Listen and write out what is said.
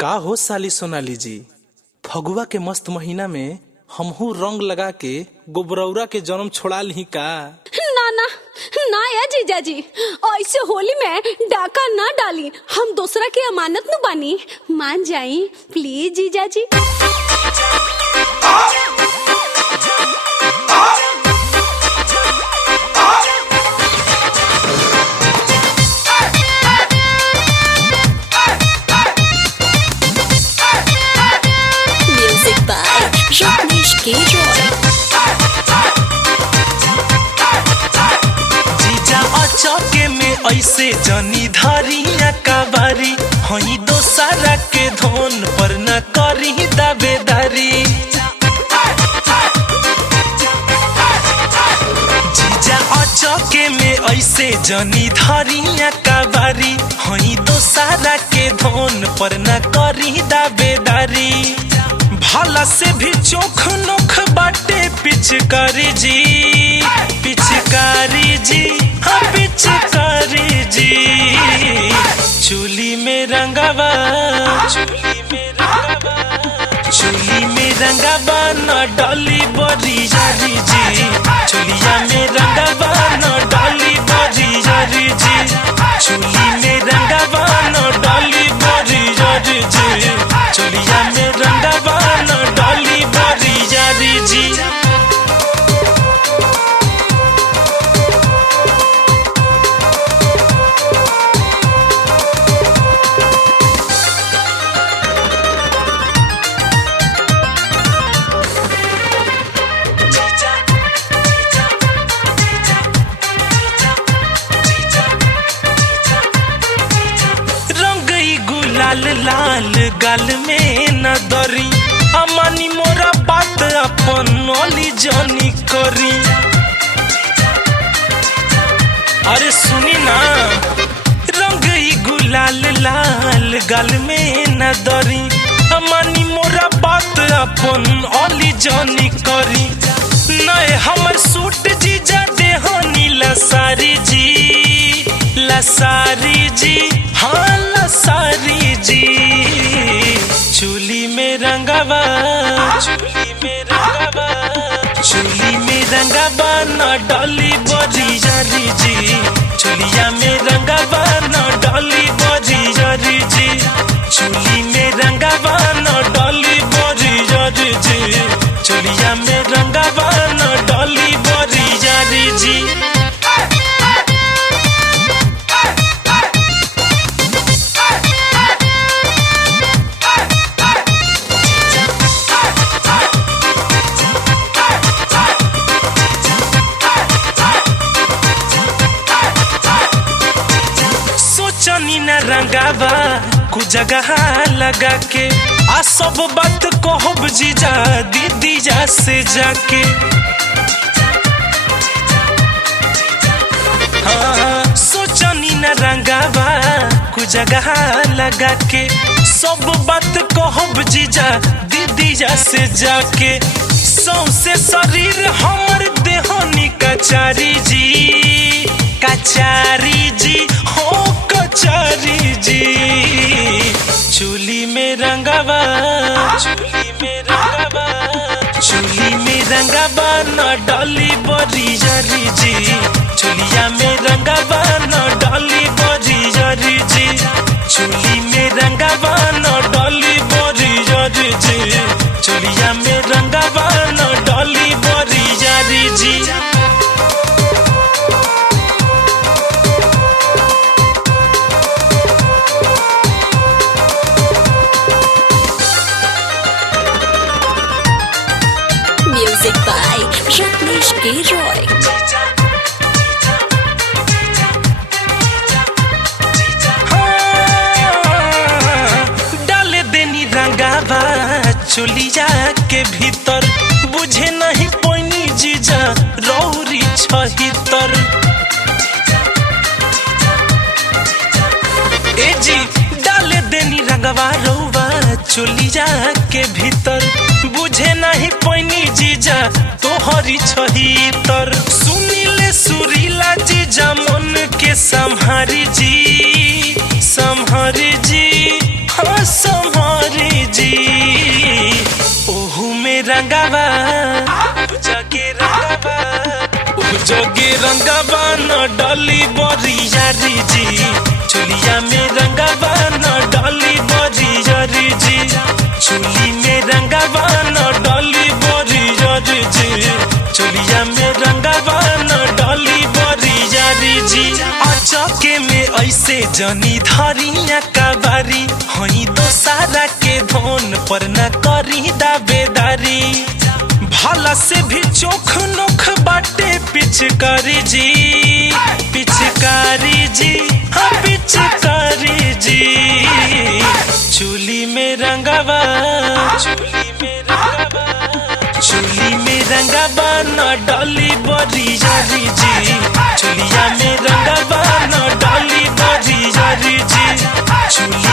का हो साली सोनाली जी, फगुआ के मस्त महीना में हमहू रंग लगा के गोबरौरा के जन्म छोड़ा ली का। ना ना ना या जीजा जी, ऐसे होली में डाका ना डाली। हम दूसरा की अमानत न बानी, मान जाई प्लीज जीजा जी। जीजा अचके में ऐसे जनी धरिया कबारी, हई दोसरा के धोन पर न करी दावेदारी। जीजा अचके में ऐसे जनी धरिया कबारी, हई दोसरा के धोन पर न करी दावेदारी। भला से भी चोख नोख बाटे पिचकारी जी, पिचकारी जी, हाँ पिचकारी जी। चूली में रंगावा, चूली में रंगावा, चूली में रंगावा न डाली बड़ी जारी जी। चूलिया में रंगावा न डाली बड़ी जारी जी। चूली में रंगावा न डाली बड़ी जारी जी। चूलिया में रंगावा न डाली बड़ी जारी जी। लाल लाल गाल में न दरी, अमानी मोरा बात अपन नौली जानी करी। अरे सुनी ना, रंग गुलाल लाल गाल में न दरी, अमानी मोरा बात अपन नौली जानी करी। नए हमर सूट जीजा देहो नीला सारी जी, लसारी जी, हाँ लसारी जी। चूली में रंगावा, चूली में रंगावा, चूली में रंगावा न डाली बड़ी जारी जी। चूलिया में रंगावा न डाली बड़ी जारी जी। चूली में रंगावा न डाली बड़ी जारी जी। चूलिया में रंगावा न डाली बड़ी जारी जी। रंगावा कु जगह लगा के, आ सब बात कहब जीजा दीदी जा से जाके। हाँ सोचनी न रंगावा कु जगह लगा के, सब बात कहब जीजा दीदी जा से जाके। सौसे शरीर हमर देहनी कचारी जी, कचारी जी, हो कचारी जी। चूली में रंगावा, चूली में रंगावा, चूली में रंगावा न डाली बड़ी जारी जी। चूलिया में रंगावा न डाली बड़ी जारी जी। चूली में रंगावा न डाली बड़ी जारी जी। चूलिया में रंगावा न डाली बड़ी जारी जी। म्यूजिक बाय रत्नेश के रॉय। डाल देनी रंगावा चुलिया के भीतर, बुझे नहीं पोनी जीजा रौरी छहितर। ए जी डाल देनी रंगावा रौवा चुलिया के भीतर, बुझे नहीं पोनी जीजा तोहरी छहितर। सुनीले सुरीला जीजा मन के संहारी जी, संहारी जी, हाँ संहारी। रंगावा जगे रंगावा जगे रंगावा न डाली बरियारी जी चुलिया में रंगावा न डाली बरियारी जी चुली में रंगावा न डाली बरियारी जी चुलिया में रंगावा न डाली बरियारी जी अचके में ऐसे जनी धरिया कबारी हई दोसारा के धोन पर न करी दावेदारी भला से भी चोख नोख बाटे पिचकारी जी पिचकारी जी हाँ पिचकारी जी चुली में रंगावा चुली में रंगावा चुली में रंगावा न डाली बरियारी जी चुलिया में रंगावा न डाली बरियारी जी चुली